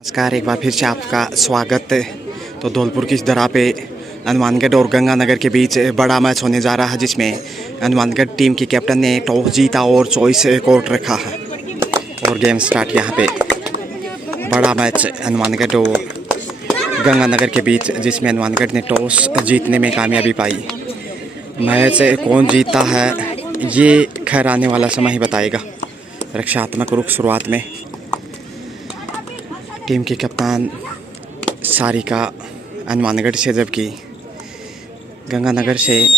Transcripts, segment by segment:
नमस्कार, एक बार फिर से आपका स्वागत है। तो धौलपुर की इस दरा पे हनुमानगढ़ और गंगानगर के बीच बड़ा मैच होने जा रहा है, जिसमें हनुमानगढ़ टीम की कैप्टन ने टॉस जीता और चॉइस कोर्ट रखा है और गेम स्टार्ट। यहाँ पे बड़ा मैच हनुमानगढ़ और गंगानगर के बीच, जिसमें हनुमानगढ़ ने टॉस जीतने में कामयाबी पाई। मैच कौन जीता है ये खैर आने वाला समय ही बताएगा। रक्षात्मक रुख शुरुआत में टीम की कप्तान सारिका हनुमानगढ़ से, जबकि गंगानगर से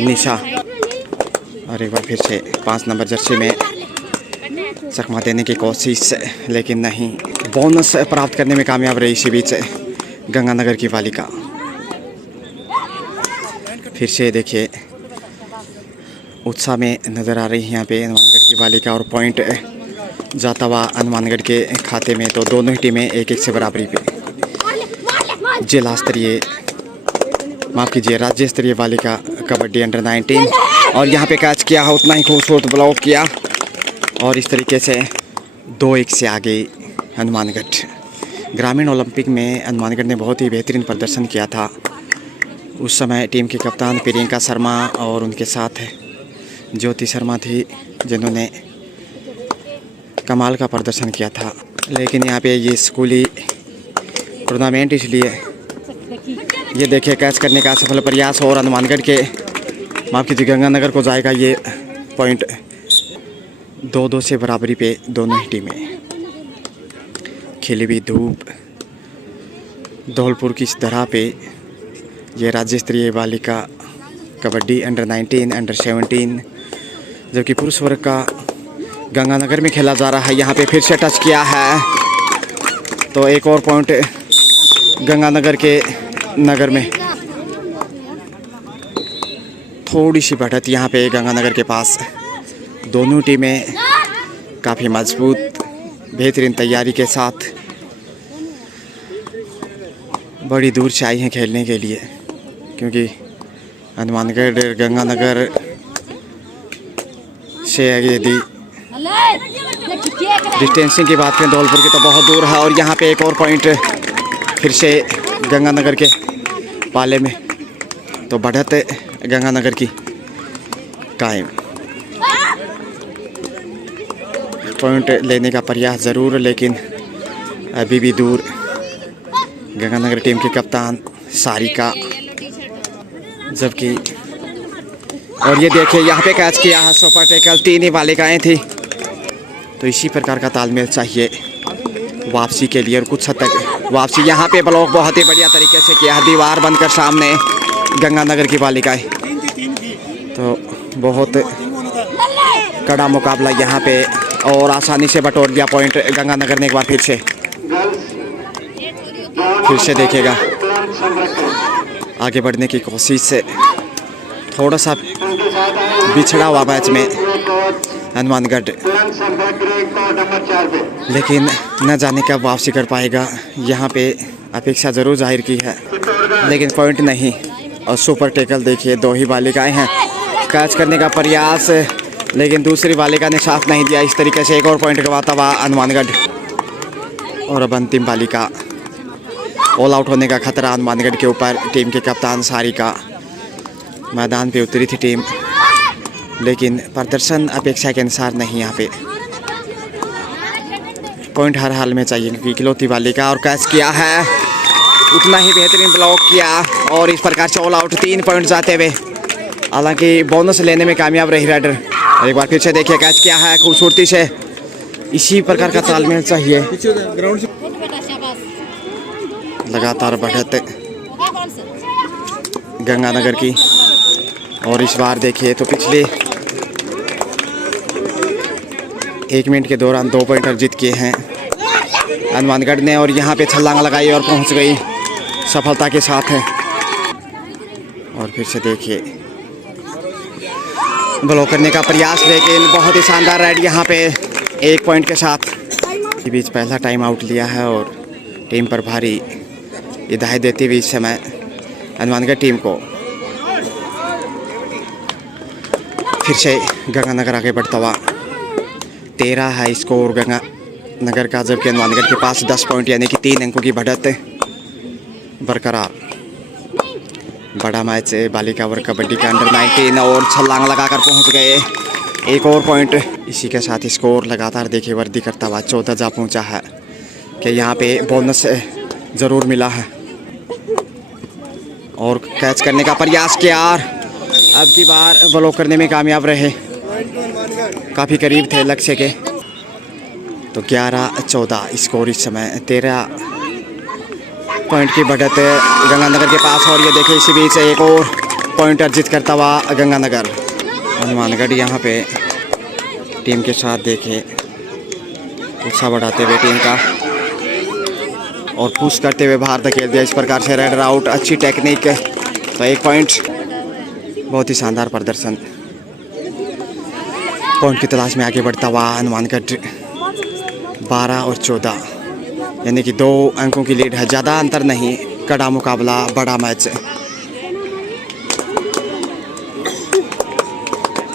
निशा। और एक बार फिर से 5 नंबर जर्सी में चकमा देने की कोशिश, लेकिन नहीं। बोनस प्राप्त करने में कामयाब रही इसी बीच गंगानगर की बालिका। फिर से देखिए उत्साह में नज़र आ रही है यहाँ पे हनुमानगढ़ की बालिका, और पॉइंट जाता हुआ हनुमानगढ़ के खाते में। तो दोनों ही टीमें 1-1 से बराबरी पे। जिला स्तरीय, माफ़ कीजिए, राज्य स्तरीय बालिका कबड्डी अंडर 19, और यहाँ पे कैच किया है, उतना ही खूबसूरत ब्लॉक किया, और इस तरीके से 2-1 से आगे हनुमानगढ़। ग्रामीण ओलंपिक में हनुमानगढ़ ने बहुत ही बेहतरीन प्रदर्शन किया था। उस समय टीम की कप्तान प्रियंका शर्मा और उनके साथ ज्योति शर्मा थी, जिन्होंने कमाल का प्रदर्शन किया था। लेकिन यहाँ पे ये स्कूली टूर्नामेंट, इसलिए ये देखिए कैच करने का सफल प्रयास, और हनुमानगढ़ के, माफ़ कीजिए, गंगानगर को जाएगा ये पॉइंट। 2-2 से बराबरी पे दोनों ही टीमें। खिली हुई धूप धौलपुर की इस तरह पे ये राज्य स्तरीय बालिका कबड्डी अंडर 19, अंडर 17, जबकि पुरुष वर्ग का गंगानगर में खेला जा रहा है। यहाँ पे फिर से टच किया है, तो एक और पॉइंट गंगानगर के नगर में। थोड़ी सी बढ़त यहाँ पे गंगानगर के पास। दोनों टीमें काफ़ी मजबूत, बेहतरीन तैयारी के साथ बड़ी दूर से आई हैं खेलने के लिए, क्योंकि हनुमानगढ़ गंगानगर से यदि डिस्टेंसिंग की बात करें धौलपुर की, तो बहुत दूर है। और यहाँ पे एक और पॉइंट फिर से गंगानगर के पाले में, तो बढ़त गंगानगर की कायम। पॉइंट लेने का प्रयास ज़रूर, लेकिन अभी भी दूर गंगानगर टीम की कप्तान सारिका, जबकि और ये देखिए यहाँ पे कैच किया है, सुपर टैकल। 3 ही बालिकाएँ थी, तो इसी प्रकार का तालमेल चाहिए वापसी के लिए, और कुछ हद तक वापसी। यहाँ पे ब्लॉक बहुत ही बढ़िया तरीके से किया, दीवार बनकर सामने गंगानगर की बालिकाएं। तो बहुत कड़ा मुकाबला यहाँ पे, और आसानी से बटोर दिया पॉइंट गंगानगर ने। एक बार फिर से देखिएगा आगे बढ़ने की कोशिश से, थोड़ा सा बिछड़ा हुआ मैच में हनुमानगढ़, लेकिन न जाने कब वापसी कर पाएगा। यहाँ पे अपेक्षा ज़रूर जाहिर की है, लेकिन पॉइंट नहीं। और सुपर टैकल देखिए, 2 ही बालिकाएं हैं। कैच करने का प्रयास, लेकिन दूसरी बालिका ने साथ नहीं दिया। इस तरीके से एक और पॉइंट गंवाता हुआ हनुमानगढ़। और अब अंतिम बालिका, ऑल आउट होने का खतरा हनुमानगढ़ के ऊपर। टीम के कप्तान सारिका मैदान पे उतरी थी टीम, लेकिन प्रदर्शन अपेक्षा के अनुसार नहीं। यहाँ पे पॉइंट हर हाल में चाहिए, क्योंकि इकलौती बालिका। और कैच किया है, उतना ही बेहतरीन ब्लॉक किया, और इस प्रकार से ऑल आउट। 3 पॉइंट जाते हुए, हालांकि बोनस लेने में कामयाब रही राइडर। एक बार फिर से देखिए कैच किया है खूबसूरती से। इसी प्रकार का तालमेल चाहिए। लगातार बढ़त गंगानगर की, और इस बार देखिए तो पिछले 1 मिनट के दौरान 2 पॉइंट अर्जित किए हैं हनुमानगढ़ ने, और यहाँ पे छलांग लगाई और पहुँच गई सफलता के साथ है। और फिर से देखिए ब्लॉक करने का प्रयास, लेकिन बहुत ही शानदार राइड यहाँ पे 1 पॉइंट के साथ। इस बीच पहला टाइम आउट लिया है, और टीम पर भारी हिदायत देती हुई इस समय हनुमानगढ़ टीम को। फिर से गंगानगर आगे बढ़ता हुआ। 13 है स्कोर नगर का, जबकि हनुमानगढ़ के पास 10 पॉइंट यानी कि 3 अंकों की बढ़त बरकरार। बड़ा मैच बालिका वर्ग कबड्डी का अंडर 19 और छलांग लगाकर पहुंच गए, एक और पॉइंट। इसी के साथ स्कोर लगातार देखिए वृद्धि करता हुआ 14 जा पहुंचा है कि यहाँ पे बोनस ज़रूर मिला है। और कैच करने का प्रयास किया, अब की बार ब्लॉक करने में कामयाब रहे, काफ़ी करीब थे लक्ष्य के। तो 11-14 स्कोर इस समय, 13 पॉइंट की बढ़त गंगानगर के पास। और ये देखिए इसी बीच एक और पॉइंट अर्जित करता हुआ गंगानगर। हनुमानगढ़ यहाँ पे टीम के साथ देखे उत्साह बढ़ाते हुए टीम का और पुश करते हुए बाहर धकेल दिया। इस प्रकार से रेड आउट, अच्छी टेक्निक। तो 1 पॉइंट, बहुत ही शानदार प्रदर्शन। पॉइंट की तलाश में आगे बढ़ता हुआ हनुमानगढ़ 12 और 14 यानी कि 2 अंकों की लीड है, ज़्यादा अंतर नहीं। कड़ा मुकाबला, बड़ा मैच।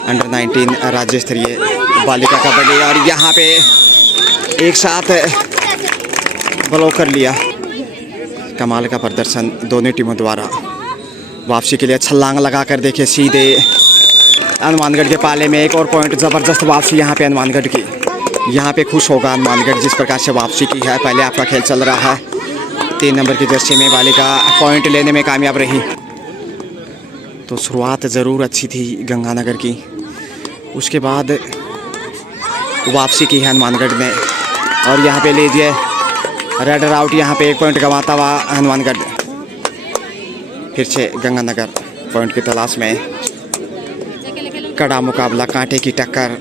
अंडर 19 राज्य स्तरीय बालिका कबड्डी, और यहाँ पे एक साथ ब्लॉक कर लिया। कमाल का प्रदर्शन दोनों टीमों द्वारा। वापसी के लिए छलांग लगाकर देखिए सीधे हनुमानगढ़ के पाले में एक और पॉइंट। ज़बरदस्त वापसी यहाँ पे हनुमानगढ़ की। यहाँ पे खुश होगा हनुमानगढ़ जिस प्रकार से वापसी की है। पहले आपका खेल चल रहा है, 3 नंबर की जर्सी में बालिका पॉइंट लेने में कामयाब रही। तो शुरुआत ज़रूर अच्छी थी गंगानगर की, उसके बाद वापसी की है हनुमानगढ़ ने। और यहाँ पे लीजिए रेड आउट, यहाँ पे 1 पॉइंट गंवाता हुआ हनुमानगढ़। फिर से गंगानगर पॉइंट की तलाश में। कड़ा मुकाबला, कांटे की टक्कर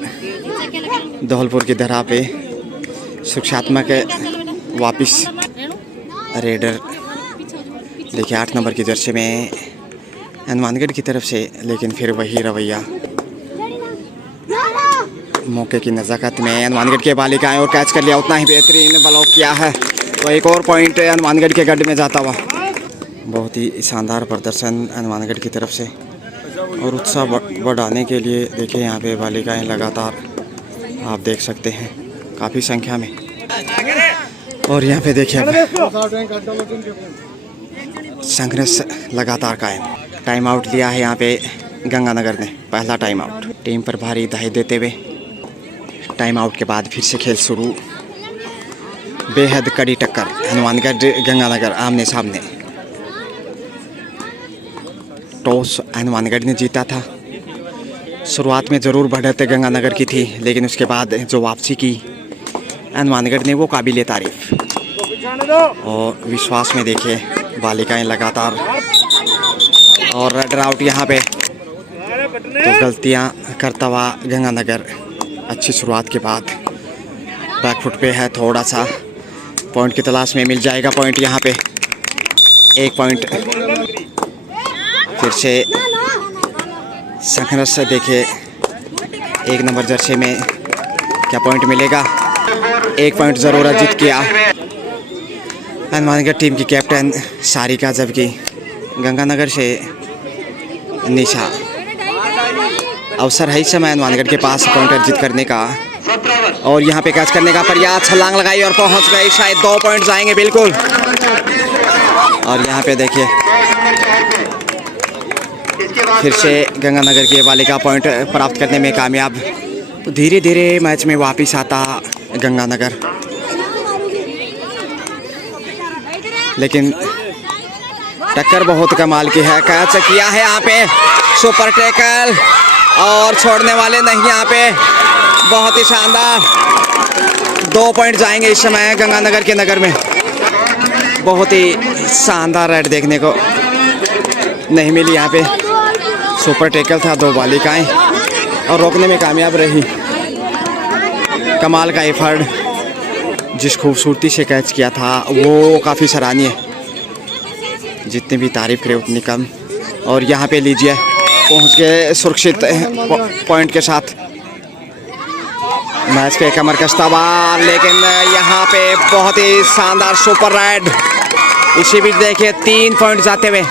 धौलपुर की धरा पे। सुरक्षात्मक वापिस रेडर देखिए 8 नंबर की जर्सी में हनुमानगढ़ की तरफ से, लेकिन फिर वही रवैया। मौके की नज़ाकत में हनुमानगढ़ के बालिकाएं और कैच कर लिया, उतना ही बेहतरीन ब्लॉक किया है। तो एक और पॉइंट हनुमानगढ़ के गढ़ में जाता हुआ। बहुत ही शानदार प्रदर्शन हनुमानगढ़ की तरफ से। और उत्साह बढ़ाने के लिए देखिए यहाँ पे बालिकाएं लगातार, आप देख सकते हैं काफ़ी संख्या में। और यहाँ पे देखिए संघर्ष लगातार कायम। टाइम आउट लिया है यहाँ पे गंगानगर ने, पहला टाइम आउट। टीम पर भारी दहाई देते हुए टाइम आउट के बाद फिर से खेल शुरू। बेहद कड़ी टक्कर, हनुमानगढ़ गंगानगर आमने सामने। टॉस हनुमानगढ़ ने जीता था। शुरुआत में ज़रूर बढ़त गंगानगर की थी, लेकिन उसके बाद जो वापसी की हनुमानगढ़ ने वो काबिले तारीफ। और विश्वास में देखिए बालिकाएं लगातार। और रेड आउट यहाँ पे। तो गलतियाँ करता हुआ गंगानगर अच्छी शुरुआत के बाद बैकफुट पे है थोड़ा सा। पॉइंट की तलाश में मिल जाएगा पॉइंट यहाँ पे, 1 पॉइंट। फिर से संघर्ष से देखिए 1 नंबर जर्सी में क्या पॉइंट मिलेगा। 1 पॉइंट ज़रूर अर्जित किया हनुमानगढ़ टीम की कैप्टन सारिका, जबकि गंगानगर से निशा। अवसर है इस समय हनुमानगढ़ के पास पॉइंट अर्जित करने का। और यहाँ पे कैच करने का प्रयास, छलांग लगाई और पहुँच गए। शायद 2 पॉइंट जाएंगे बिल्कुल। और यहाँ पे देखिए फिर से गंगानगर की बालिका पॉइंट प्राप्त करने में कामयाब। तो धीरे धीरे मैच में वापस आता गंगानगर, लेकिन टक्कर बहुत कमाल की है। कैच किया है यहाँ पे, सुपर टैकल, और छोड़ने वाले नहीं यहाँ पे। बहुत ही शानदार 2 पॉइंट जाएंगे इस समय गंगानगर के नगर में। बहुत ही शानदार रेड देखने को नहीं मिली यहाँ पे। सुपर टैकल था, 2 बालिकाएं और रोकने में कामयाब रही। कमाल का एफर्ट, जिस खूबसूरती से कैच किया था वो काफ़ी सराहनीय। जितनी भी तारीफ करें उतनी कम। और यहाँ पे लीजिए पहुँच गए सुरक्षित पॉइंट के साथ। मैच पे कमर कस्ता हुआ, लेकिन यहाँ पे बहुत ही शानदार सुपर रेड। इसी बीच देखिए 3 पॉइंट जाते हुए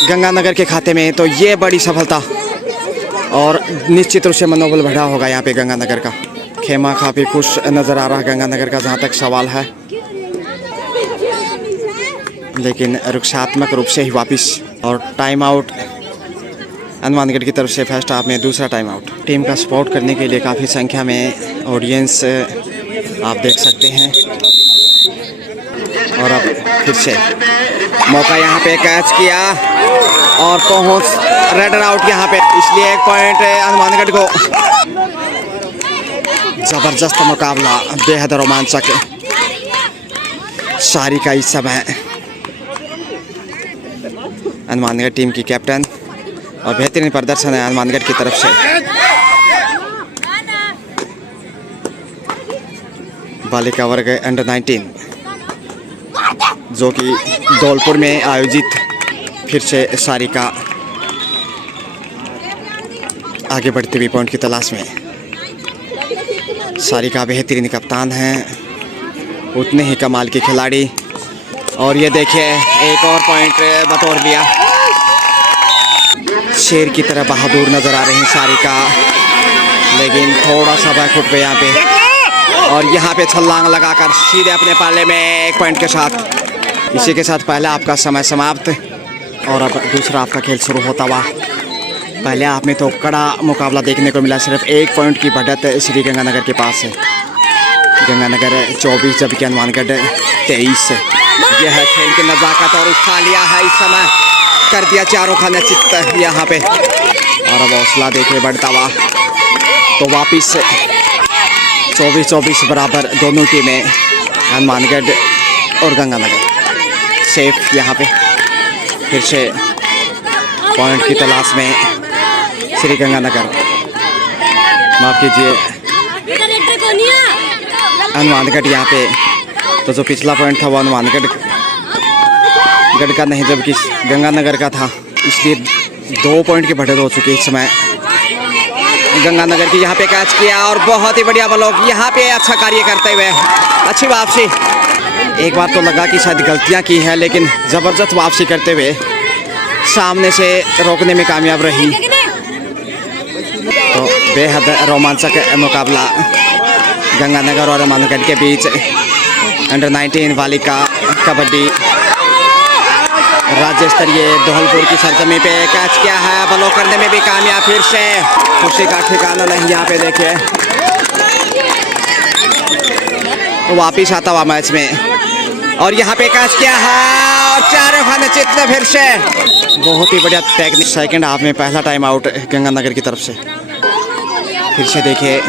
गंगानगर के खाते में। तो ये बड़ी सफलता और निश्चित रूप से मनोबल बढ़ा होगा यहाँ पे गंगानगर का। खेमा काफ़ी खुश नज़र आ रहा है गंगानगर का जहाँ तक सवाल है, लेकिन रक्षात्मक रूप से ही वापस। और टाइम आउट हनुमानगढ़ की तरफ से फर्स्ट हाफ में दूसरा टाइम आउट। टीम का सपोर्ट करने के लिए काफ़ी संख्या में ऑडियंस आप देख सकते हैं। और अब फिर से मौका, यहाँ पे कैच किया और पहुंच रेडर आउट यहाँ पे, इसलिए 1 पॉइंट हनुमानगढ़ को। जबरदस्त मुकाबला, बेहद रोमांचक सारी का इस समय हनुमानगढ़ टीम की कैप्टन, और बेहतरीन प्रदर्शन है हनुमानगढ़ की तरफ से। बालिका वर्ग अंडर 19 जो कि धौलपुर में आयोजित फिर से सारिका आगे बढ़ती हुई पॉइंट की तलाश में। सारिका बेहतरीन कप्तान हैं, उतने ही कमाल के खिलाड़ी। और ये देखिए एक और पॉइंट बटोर लिया। शेर की तरह बहादुर नजर आ रही सारिका, लेकिन थोड़ा सा बैकफुट पे यहाँ पे, और यहाँ पे छलांग लगाकर सीधे अपने पाले में 1 पॉइंट के साथ। इसी के साथ पहला आपका समय समाप्त और अब दूसरा आपका खेल शुरू होता हुआ। पहले आप में तो कड़ा मुकाबला देखने को मिला, सिर्फ 1 पॉइंट की बढ़त श्री गंगानगर के पास है। गंगानगर 24 जबकि हनुमानगढ़ 23। यह है खेल की नज़ाकत और उठा लिया है इस समय, कर दिया चारों खाने चित्त यहाँ पे। और अब हौसला देखिए बढ़ता हुआ, तो वापिस 24-24 बराबर दोनों टीमें हनुमानगढ़ और गंगानगर सेफ यहाँ पे। फिर से पॉइंट की तलाश में श्री गंगानगर, माफ कीजिए हनुमानगढ़ यहाँ पे। तो जो पिछला पॉइंट था वो हनुमानगढ़ का नहीं जबकि गंगानगर का था, इसलिए 2 पॉइंट की बढ़त हो चुकी है इस समय गंगानगर की। यहाँ पे कैच किया और बहुत ही बढ़िया ब्लॉक यहाँ पे, अच्छा कार्य करते हुए अच्छी वापसी। एक बार तो लगा कि शायद गलतियाँ की हैं, लेकिन ज़बरदस्त वापसी करते हुए सामने से रोकने में कामयाब रही। तो बेहद रोमांचक मुकाबला गंगानगर और हनुमानगढ़ के बीच अंडर 19 बालिका कबड्डी राज्य स्तरीय धौलपुर की सरजमी पे कैच किया है, ब्लॉक करने में भी कामयाब। फिर से खुशी का ठिकाना नहीं यहाँ पे देखिए, तो वापिस आता हुआ मैच में। और यहाँ पे कैच किया है और चारों खाने चित्त फिर से। बहुत ही बढ़िया टेक्निक। सेकंड हाफ में पहला टाइम आउट गंगानगर की तरफ से। फिर से देखिए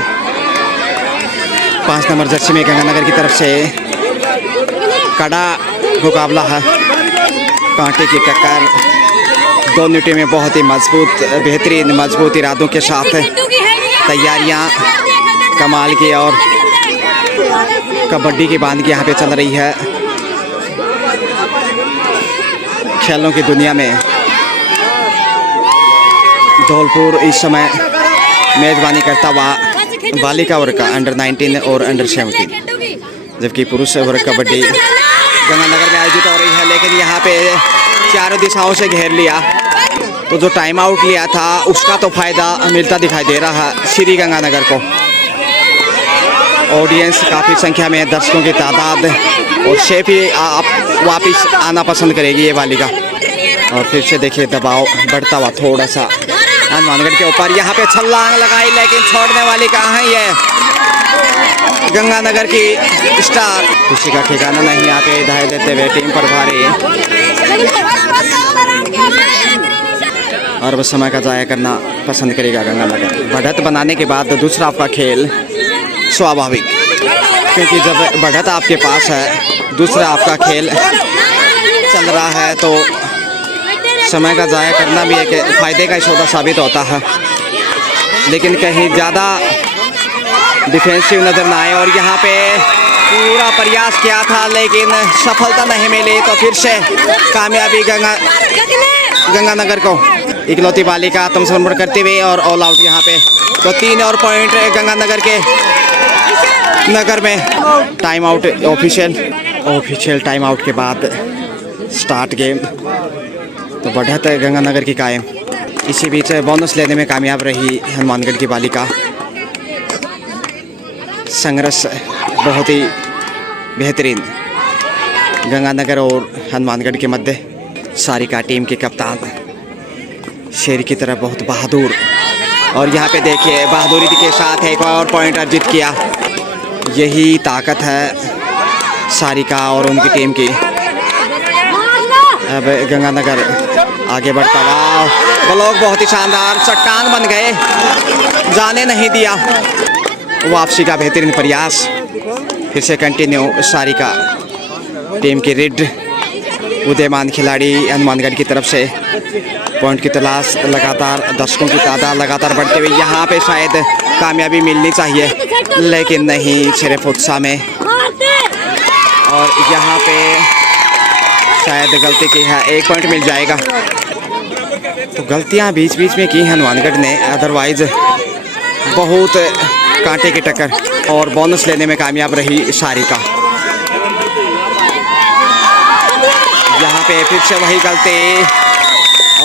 5 नंबर जर्सी में गंगानगर की तरफ से कड़ा मुकाबला है, कांटे की टक्कर। दोनों टीमें बहुत ही मजबूत, बेहतरीन मजबूत इरादों के साथ तैयारियां कमाल की और कबड्डी की बांध यहाँ पे चल रही है। खेलों की दुनिया में धौलपुर इस समय मेजबानी करता हुआ बालिका वर्ग का अंडर 19 और अंडर 17, जबकि पुरुष वर्ग कबड्डी गंगानगर में आयोजित हो रही है। लेकिन यहाँ पे चारों दिशाओं से घेर लिया, तो जो टाइम आउट लिया था उसका तो फायदा मिलता दिखाई दे रहा है श्री गंगानगर को। ऑडियंस काफ़ी संख्या में, दर्शकों की तादाद, और शेफ ही आप वापिस आना पसंद करेगी ये बालिका। और फिर से देखिए दबाव बढ़ता हुआ थोड़ा सा हनुमानगढ़ के ऊपर। यहाँ पे छलांग लगाई लेकिन छोड़ने वाली कहाँ है ये गंगानगर की स्टार। किसी का ठिकाना नहीं यहाँ पे हिदायत देते हुए टीम प्रभारी, और बस समय का ज़ाया करना पसंद करेगा गंगानगर। बढ़त बनाने के बाद दूसरा आपका खेल स्वाभाविक, क्योंकि जब बढ़त आपके पास है, दूसरा आपका खेल चल रहा है, तो समय का ज़ाया करना भी एक फ़ायदे का सौदा साबित होता है। लेकिन कहीं ज़्यादा डिफेंसिव नज़र ना आए, और यहाँ पे पूरा प्रयास किया था लेकिन सफलता नहीं मिली। तो फिर से कामयाबी गंगानगर को, इकलौती बालिका आत्मसमर्पण करते हुए और ऑल आउट यहाँ पे। तो 3 और पॉइंट गंगानगर के नगर में। Time out official time out के बाद स्टार्ट गेम। तो बढ़त है गंगानगर की कायम। इसी बीच बोनस लेने में कामयाब रही हनुमानगढ़ की बालिका। संघर्ष बहुत ही बेहतरीन गंगानगर और हनुमानगढ़ के मध्य। सारिका टीम के कप्तान शेर की तरह बहुत बहादुर, और यहाँ पे देखिए बहादुरी के साथ एक और पॉइंट अर्जित किया। यही ताकत है सारिका और उनकी टीम की। अब गंगानगर आगे बढ़ता हुआ, ब्लॉक बहुत ही शानदार, चट्टान बन गए, जाने नहीं दिया। वापसी का बेहतरीन प्रयास फिर से कंटिन्यू। सारिका टीम की रिड उदयमान खिलाड़ी हनुमानगढ़ की तरफ से पॉइंट की तलाश लगातार, दर्शकों की तादाद लगातार बढ़ते हुए। यहाँ पे शायद कामयाबी मिलनी चाहिए लेकिन नहीं, सिर्फ उत्साह में। और यहाँ पे शायद गलती की है, 1 पॉइंट मिल जाएगा। तो गलतियाँ बीच बीच में की हनुमानगढ़ ने, अदरवाइज बहुत कांटे की टक्कर और बोनस लेने में कामयाब रही सारिका। यहाँ पे फिर से वही गलती,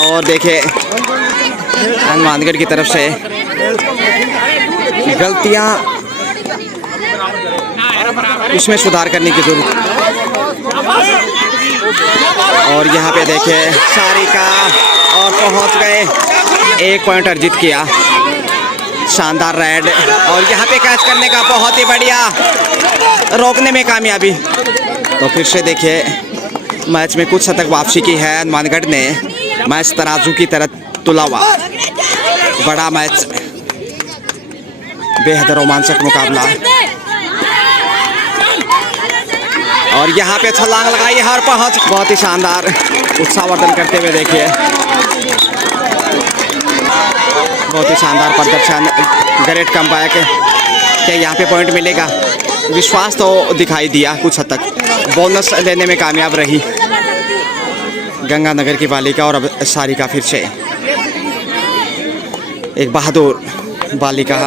और देखिए हनुमानगढ़ की तरफ से गलतियाँ, उसमें सुधार करने की जरूरत। और यहाँ पे देखिए सारिका, और पहुँच गए, 1 पॉइंट अर्जित किया। शानदार रेड, और यहाँ पे कैच करने का बहुत ही बढ़िया, रोकने में कामयाबी। तो फिर से देखिए मैच में कुछ हद तक वापसी की है हनुमानगढ़ ने। मैच तराजू की तरह तुला हुआ, बड़ा मैच, बेहद रोमांचक मुकाबला। और यहाँ पे छलांग लगाई, हर पहुंच, बहुत ही शानदार उत्साहवर्धन करते हुए देखिए, बहुत ही शानदार प्रदर्शन, ग्रेट कमबैक। क्या यहाँ पे पॉइंट मिलेगा? विश्वास तो दिखाई दिया कुछ हद तक, बोनस लेने में कामयाब रही गंगानगर की बालिका। और अब सारिका फिर से एक बहादुर बालिका,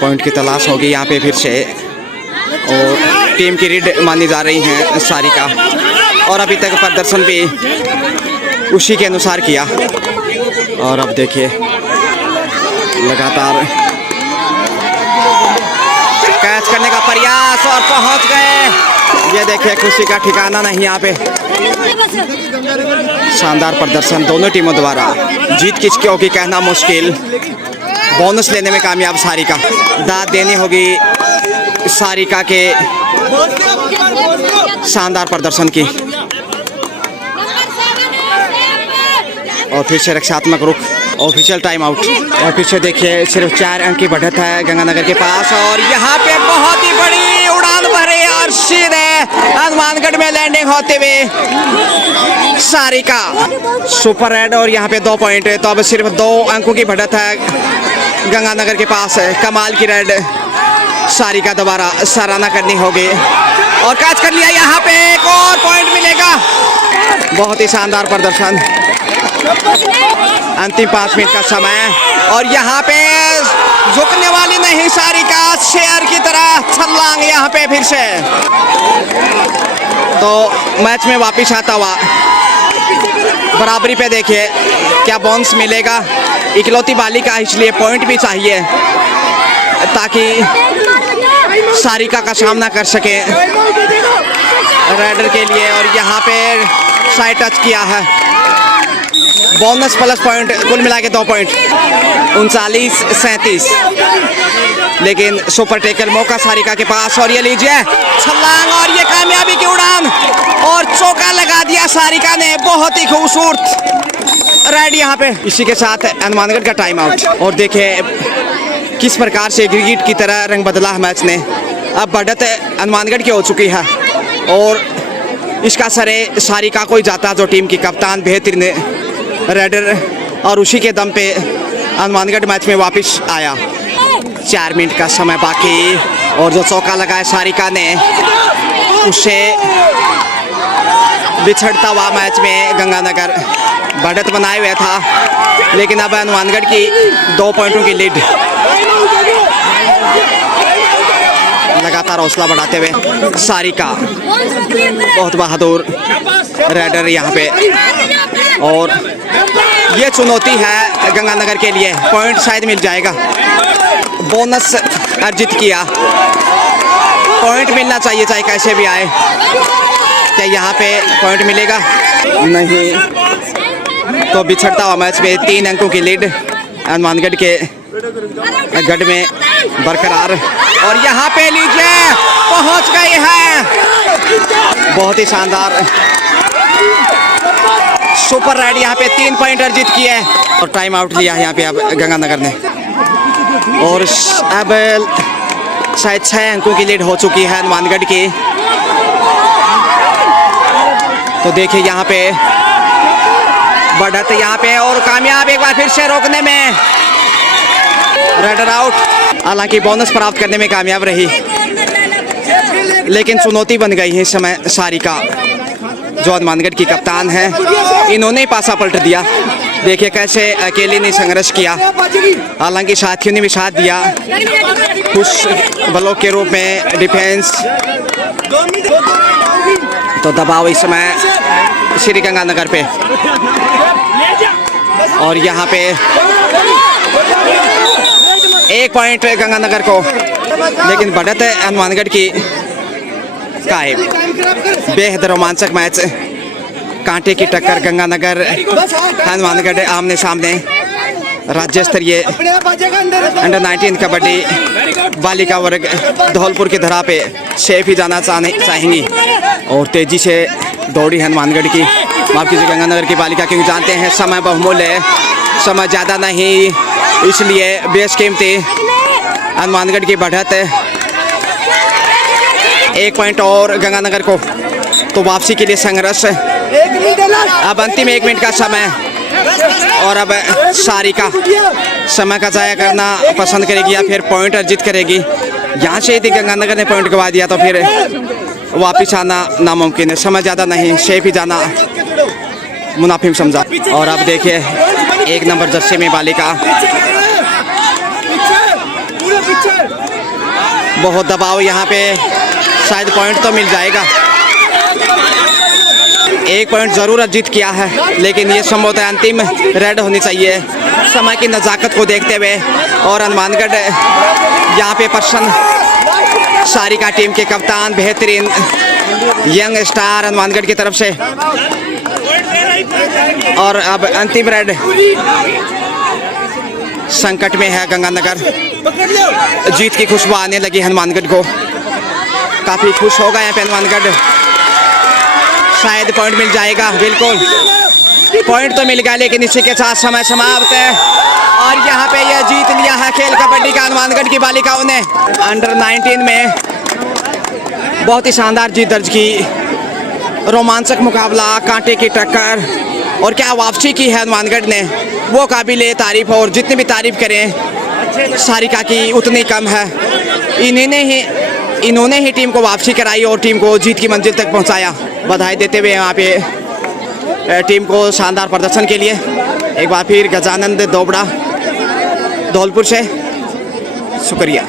पॉइंट की तलाश होगी यहाँ पे फिर से, और टीम की रीड मानी जा रही हैं सारिका, और अभी तक प्रदर्शन भी उसी के अनुसार किया। और अब देखिए लगातार कैच करने का प्रयास, और पहुंच गए। ये देखिए खुशी का ठिकाना नहीं यहाँ पे। शानदार प्रदर्शन दोनों टीमों द्वारा, जीत किसकी होगी कहना मुश्किल। बोनस लेने में कामयाब सारिका, दाद देनी होगी सारिका के शानदार प्रदर्शन की। और फिर से रक्षात्मक रुख, ऑफिशियल टाइम आउट। और फिर से देखिए सिर्फ 4 अंक की बढ़त है गंगानगर के पास, और यहाँ पे बहुत ही बड़ी उड़ान भरे और सीधे हनुमानगढ़ में लैंडिंग होते हुए सारिका सुपर रेड। और यहाँ पे 2 पॉइंट है, तो अब सिर्फ 2 अंकों की बढ़त है गंगानगर के पास। कमाल की रेड सारिका दोबारा सराहना करनी होगी, और कैच कर लिया। यहाँ पे 1 और पॉइंट मिलेगा। बहुत ही शानदार प्रदर्शन, अंतिम 5 मिनट का समय, और यहाँ पे झुकने वाली नहीं सारिका, शेर की तरह छलांग यहाँ पे फिर से। तो मैच में वापस आता हुआ बराबरी पे देखिए क्या बोनस मिलेगा। इकलौती बालिका इसलिए पॉइंट भी चाहिए ताकि सारिका का सामना कर सके राइडर के लिए। और यहाँ पे साइड टच किया है, बोनस प्लस पॉइंट, कुल मिला के 2 पॉइंट, 39-37। लेकिन सुपर टेकल मौका सारिका के पास, और ये लीजिए छलांग, और ये कामयाबी की उड़ान, और चौका लगा दिया सारिका ने। बहुत ही खूबसूरत राइड यहाँ पे। इसी के साथ हनुमानगढ़ का टाइम आउट। और देखिए किस प्रकार से गिरगिट की तरह रंग बदला मैच ने। अब बढ़त हनुमानगढ़ की हो चुकी है, और इसका सरे सारिका को ही जाता, जो टीम की कप्तान बेहतरीन रेडर, और उसी के दम पे हनुमानगढ़ मैच में वापस आया। 4 मिनट का समय बाकी, और जो चौका लगाया सारिका ने, उससे बिछड़ता हुआ मैच में गंगानगर बढ़त बनाए हुए था। लेकिन अब हनुमानगढ़ की 2 पॉइंटों की लीड, लगातार हौसला बढ़ाते हुए सारिका, बहुत बहादुर रेडर यहाँ पे। और ये चुनौती है गंगानगर के लिए, पॉइंट शायद मिल जाएगा, बोनस अर्जित किया। पॉइंट मिलना चाहिए चाहे कैसे भी आए। क्या यहाँ पे पॉइंट मिलेगा? नहीं। तो बिछड़ता हुआ मैच में 3 अंकों की लीड हनुमानगढ़ के गढ़ में बरकरार। और यहाँ पे लीजिए पहुँच गए हैं, बहुत ही शानदार सुपर राइड। यहाँ पे 3 पॉइंट अर्जित किए और टाइम आउट लिया यहाँ पे अब गंगानगर ने। और अब शायद 6 अंकों की लीड हो चुकी है हनुमानगढ़ की। तो देखिए यहाँ पे बढ़त यहाँ पे और कामयाब एक बार फिर से रोकने में राइडर आउट। हालांकि बोनस प्राप्त करने में कामयाब रही, लेकिन चुनौती बन गई है इस समय सारिका जो हनुमानगढ़ की कप्तान है। इन्होंने पासा पलट दिया। देखिए कैसे अकेले ने संघर्ष किया, हालांकि साथियों ने भी साथ दिया कुछ बलों के रूप में डिफेंस। तो दबाव इस समय श्री गंगानगर पे और यहाँ पे 1 पॉइंट गंगानगर को, लेकिन बढ़त है हनुमानगढ़ की कायम। बेहद रोमांचक मैच, कांटे की टक्कर गंगानगर हनुमानगढ़ आमने सामने। राज्य स्तरीय अंडर 19 कबड्डी बालिका वर्ग धौलपुर की धरा पे शेफ ही जाना चाहेंगी। और तेजी से दौड़ी हनुमानगढ़ की, माफ कीजिए गंगानगर की बालिका, क्योंकि जानते हैं समय बहुमूल्य है, समय ज़्यादा नहीं, इसलिए बेशकीमती हनुमानगढ़ की बढ़त 1 पॉइंट और गंगानगर को। तो वापसी के लिए संघर्ष। अब अंतिम 1 मिनट का समय और अब सारिका समय का जाया करना पसंद करेगी या फिर पॉइंट अर्जित करेगी। यहाँ से यदि गंगानगर ने पॉइंट गवा दिया तो फिर वापिस आना नामुमकिन है। समय ज़्यादा नहीं, शेफ ही जाना मुनाफिम समझा। और अब देखिए 1 नंबर जर्सी में बालिका, बहुत दबाव यहाँ पे, शायद पॉइंट तो मिल जाएगा। 1 पॉइंट जरूर अर्जित किया है, लेकिन ये संभवतः अंतिम रेड होनी चाहिए समय की नज़ाकत को देखते हुए। और हनुमानगढ़ यहाँ पे प्रसन्न सारिका टीम के कप्तान, बेहतरीन यंग स्टार हनुमानगढ़ की तरफ से। और अब अंतिम रेड संकट में है गंगानगर। जीत की खुशबू आने लगी हनुमानगढ़ को, काफ़ी खुश हो गए हैं हनुमानगढ़। शायद पॉइंट मिल जाएगा, बिल्कुल पॉइंट तो मिल गया, लेकिन इसी के साथ समय समाप्त है। और यहाँ पे यह जीत लिया है खेल कबड्डी का हनुमानगढ़ की बालिकाओं ने। अंडर 19 में बहुत ही शानदार जीत दर्ज की, रोमांचक मुकाबला, कांटे की टक्कर, और क्या वापसी की है हनुमानगढ़ ने, वो काबिले तारीफ। और जितनी भी तारीफ करें सारिका की उतनी कम है। इन्होंने ही टीम को वापसी कराई और टीम को जीत की मंजिल तक पहुंचाया। बधाई देते हुए यहाँ पे टीम को शानदार प्रदर्शन के लिए एक बार फिर गजानंद दोबड़ा धौलपुर से शुक्रिया।